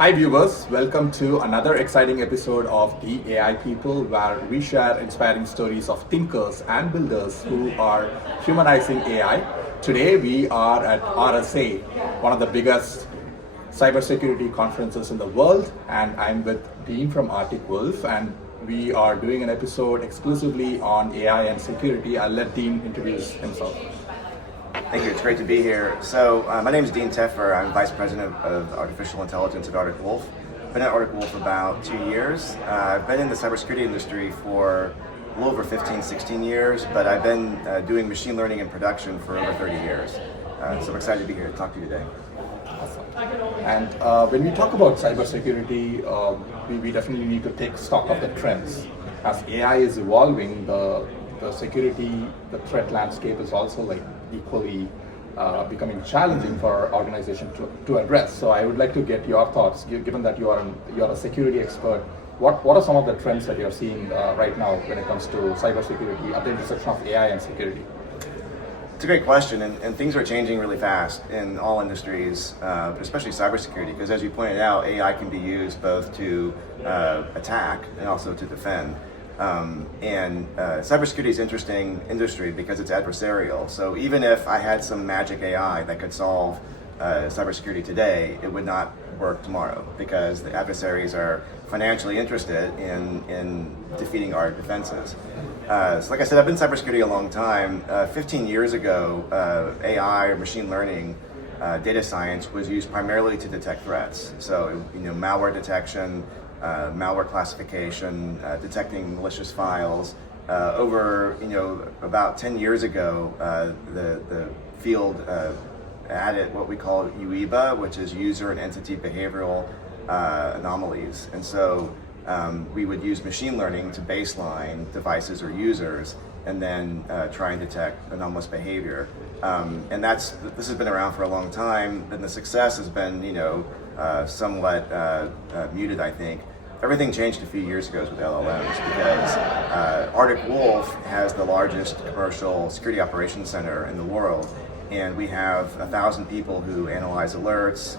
Hi viewers, welcome to another exciting episode of The AI People, where we share inspiring stories of thinkers and builders who are humanizing AI. Today we are at RSA, one of the biggest cybersecurity conferences in the world, and I'm with Dean from Arctic Wolf, and we are doing an episode exclusively on AI and security. I'll let Dean introduce himself. Thank you. It's great to be here. So my name is Dean Teffer. I'm Vice President of Artificial Intelligence at Arctic Wolf. I've been at Arctic Wolf about 2 years. I've been in the cybersecurity industry for a little over 15, 16 years, but I've been doing machine learning in production for over 30 years. So I'm excited to be here to talk to you today. Awesome. And when we talk about cybersecurity, we definitely need to take stock of the trends. As AI is evolving, the security, the threat landscape is also equally becoming challenging for organizations to address. So I would like to get your thoughts, given that you're a security expert. What are some of the trends that you're seeing right now when it comes to cybersecurity at the intersection of AI and security? It's a great question, and things are changing really fast in all industries, but especially cybersecurity, because as you pointed out, AI can be used both to attack and also to defend. Cybersecurity is an interesting industry because it's adversarial. So even if I had some magic AI that could solve cybersecurity today, it would not work tomorrow because the adversaries are financially interested in defeating our defenses. So like I said, I've been in cybersecurity a long time. 15 years ago, AI or machine learning, data science was used primarily to detect threats. So malware detection, malware classification, detecting malicious files. Over about 10 years ago, the field added what we call UEBA, which is user and entity behavioral anomalies. And so we would use machine learning to baseline devices or users and then try and detect anomalous behavior. And this has been around for a long time, and the success has been somewhat muted, I think. Everything changed a few years ago with LLMs because Arctic Wolf has the largest commercial security operations center in the world, and we have 1,000 people who analyze alerts,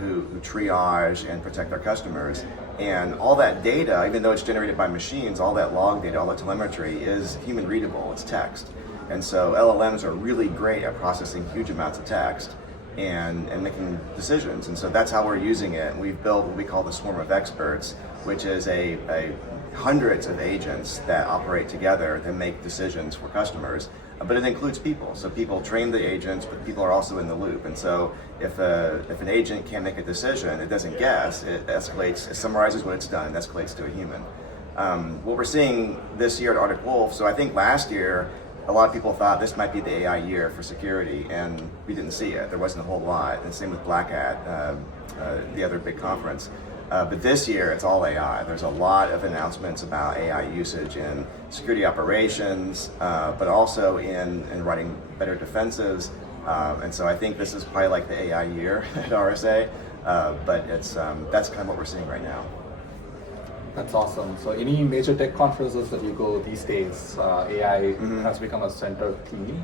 who triage and protect our customers. And all that data, even though it's generated by machines, all that log data, all that telemetry is human readable, it's text. And so LLMs are really great at processing huge amounts of text and making decisions. And so that's how we're using it. And we've built what we call the swarm of experts, which is a hundreds of agents that operate together to make decisions for customers. But it includes people. So people train the agents, but people are also in the loop. And so if an agent can't make a decision, it doesn't guess, it escalates, it summarizes what it's done, and escalates to a human. What we're seeing this year at Arctic Wolf, so I think last year, a lot of people thought this might be the AI year for security, and we didn't see it. There wasn't a whole lot. And same with Black Hat, the other big conference. But this year, it's all AI. There's a lot of announcements about AI usage in security operations, but also in writing better defenses. And so I think this is probably like the AI year at RSA, but that's kind of what we're seeing right now. That's awesome. So any major tech conferences that you go these days, AI has become a center theme.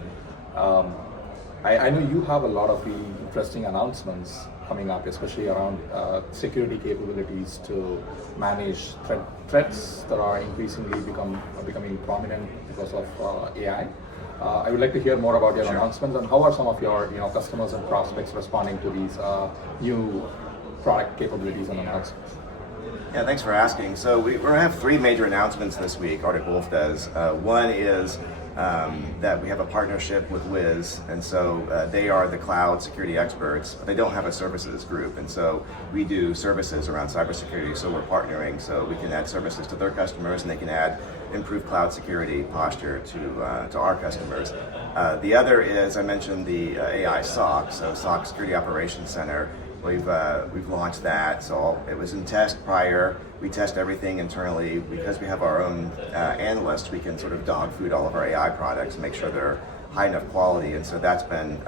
I know you have a lot of really interesting announcements coming up, especially around security capabilities to manage threats that are increasingly becoming prominent because of AI. I would like to hear more about your announcements, and how are some of your customers and prospects responding to these new product capabilities and announcements? Yeah, thanks for asking. So we're going to have 3 major announcements this week, Arctic Wolf does. One is that we have a partnership with Wiz, and so they are the cloud security experts. They don't have a services group, and so we do services around cybersecurity, so we're partnering so we can add services to their customers, and they can add improved cloud security posture to our customers. The other is, I mentioned the AI SOC, so SOC Security Operations Center. We've launched that, so it was in test prior. We test everything internally. Because we have our own analysts, we can sort of dog food all of our AI products and make sure they're high enough quality, and so that's been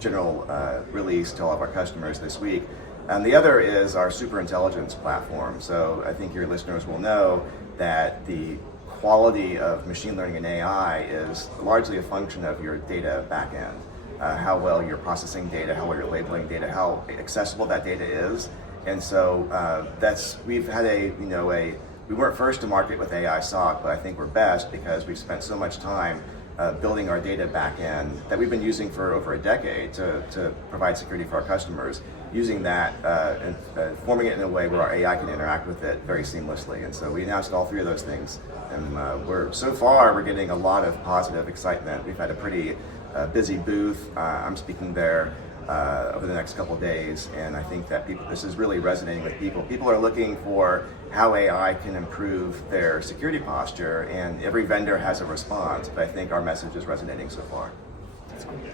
general release to all of our customers this week. And the other is our Superintelligence platform. So I think your listeners will know that the quality of machine learning and AI is largely a function of your data backend. How well you're processing data, how well you're labeling data, how accessible that data is, And so we've had we weren't first to market with AI SOC, but I think we're best because we've spent so much time building our data back end that we've been using for over a decade to provide security for our customers, using that and forming it in a way where our AI can interact with it very seamlessly. And so we announced all three of those things. And so far we're getting a lot of positive excitement. We've had a pretty busy booth. I'm speaking there over the next couple of days, and I think that this is really resonating with people. People are looking for how AI can improve their security posture, and every vendor has a response, but I think our message is resonating so far. That's great.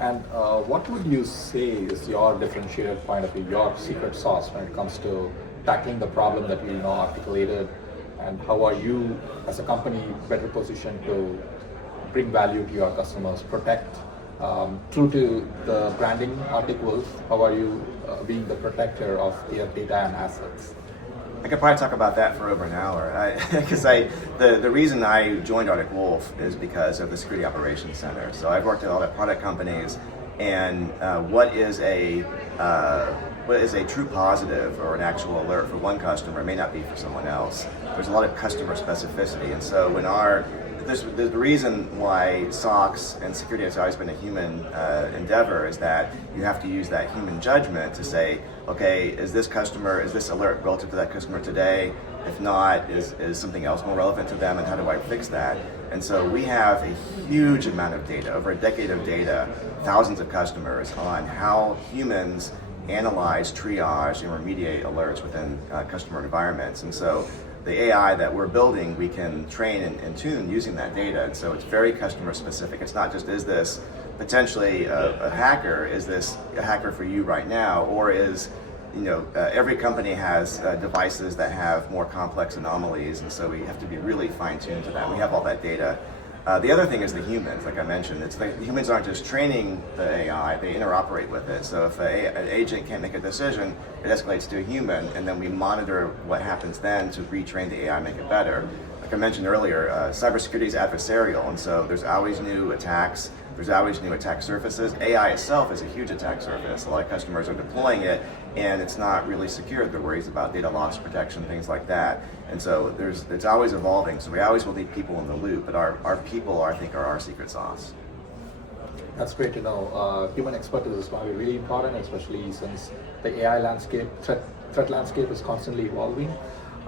And what would you say is your differentiated point of view, your secret sauce when it comes to tackling the problem that you articulated, and how are you as a company better positioned to bring value to your customers, protect true to the branding articles, how are you being the protector of their data and assets? I could probably talk about that for over an hour. Because the reason I joined Arctic Wolf is because of the Security Operations Center. So I've worked at all the product companies, and what is a true positive or an actual alert for one customer may not be for someone else. There's a lot of customer specificity, and so when the reason why SOCs and security has always been a human endeavor is that you have to use that human judgment to say, okay, is this alert relative to that customer today? If not, is something else more relevant to them, and how do I fix that? And so we have a huge amount of data, over a decade of data, thousands of customers on how humans analyze, triage, and remediate alerts within customer environments. And so the AI that we're building, we can train and tune using that data. And so it's very customer specific. It's not just, is this potentially a hacker? Is this a hacker for you right now? Or is, every company has devices that have more complex anomalies. And so we have to be really fine tuned to that. We have all that data. The other thing is the humans, like I mentioned. The humans aren't just training the AI, they interoperate with it. So if an agent can't make a decision, it escalates to a human, and then we monitor what happens then to retrain the AI, make it better. Like I mentioned earlier, cybersecurity is adversarial, and so there's always new attacks, there's always new attack surfaces. AI itself is a huge attack surface. A lot of customers are deploying it, and it's not really secure. There are worries about data loss protection, things like that. And so it's always evolving, so we always will need people in the loop, but our people, I think, are our secret sauce. That's great to know. Human expertise is probably really important, especially since the AI landscape, threat landscape is constantly evolving.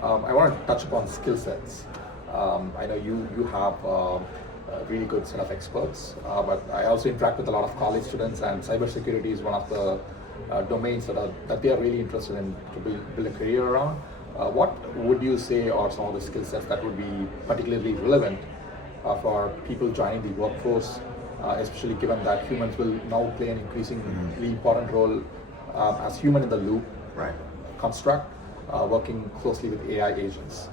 I want to touch upon skill sets. I know you have a really good set of experts, but I also interact with a lot of college students, and cybersecurity is one of the domains that they are really interested in to build a career around. What would you say are some of the skill sets that would be particularly relevant for people joining the workforce, especially given that humans will now play an increasingly important role as human in the loop construct, working closely with AI agents?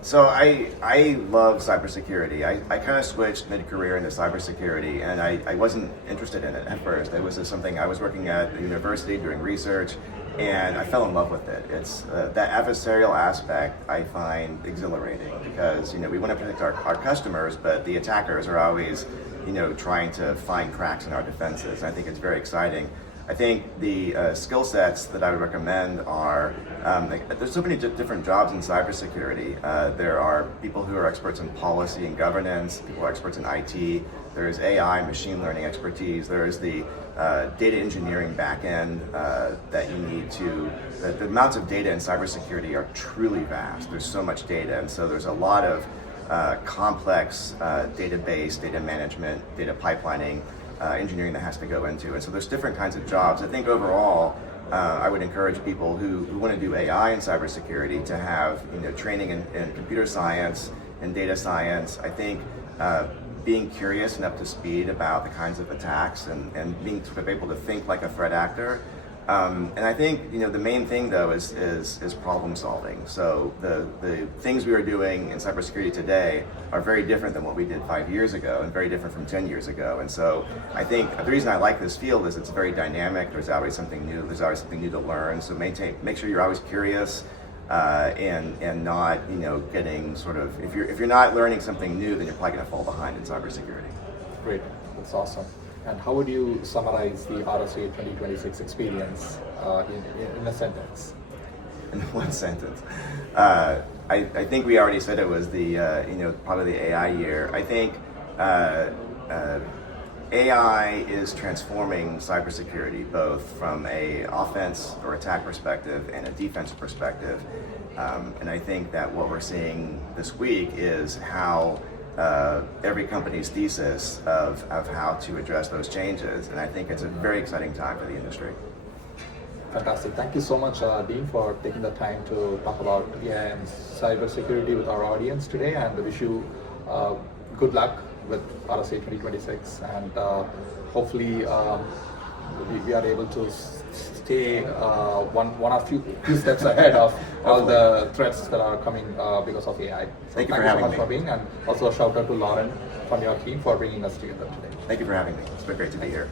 So I love cybersecurity. I kind of switched mid-career into cybersecurity, and I wasn't interested in it at first. It was just something I was working at a university doing research, and I fell in love with it. It's that adversarial aspect I find exhilarating because we want to protect our customers, but the attackers are always trying to find cracks in our defenses. I think it's very exciting. I think the skill sets that I would recommend are, there's so many different jobs in cybersecurity. There are people who are experts in policy and governance, people who are experts in IT, there's AI, machine learning expertise, there's the data engineering backend that you need to, the amounts of data in cybersecurity are truly vast. There's so much data, and so there's a lot of complex database, data management, data pipelining, engineering that has to go into it. So there's different kinds of jobs. I think overall, I would encourage people who want to do AI in cybersecurity to have training in computer science and data science. I think being curious and up to speed about the kinds of attacks and being sort of able to think like a threat actor. And I think the main thing though is problem solving. So the things we are doing in cybersecurity today are very different than what we did 5 years ago, and very different from 10 years ago. And so I think the reason I like this field is it's very dynamic. There's always something new. There's always something new to learn. So make sure you're always curious and not getting sort of, if you're not learning something new, then you're probably going to fall behind in cybersecurity. Great, that's awesome. And how would you summarize the RSA 2026 experience in a sentence? In one sentence, I think we already said it was the probably the AI year. I think AI is transforming cybersecurity both from a offense or attack perspective and a defense perspective. And I think that what we're seeing this week is how every company's thesis of how to address those changes. And I think it's a very exciting time for the industry. Fantastic. Thank you so much, Dean, for taking the time to talk about AI and cybersecurity with our audience today, and I wish you good luck with RSA 2026, and hopefully we are able to stay one or few steps ahead of all the threats that are coming because of AI. So thank you so having much me. for being, and also a shout out to Lauren from your team for bringing us together today. Thank you for having me. It's been great to be here.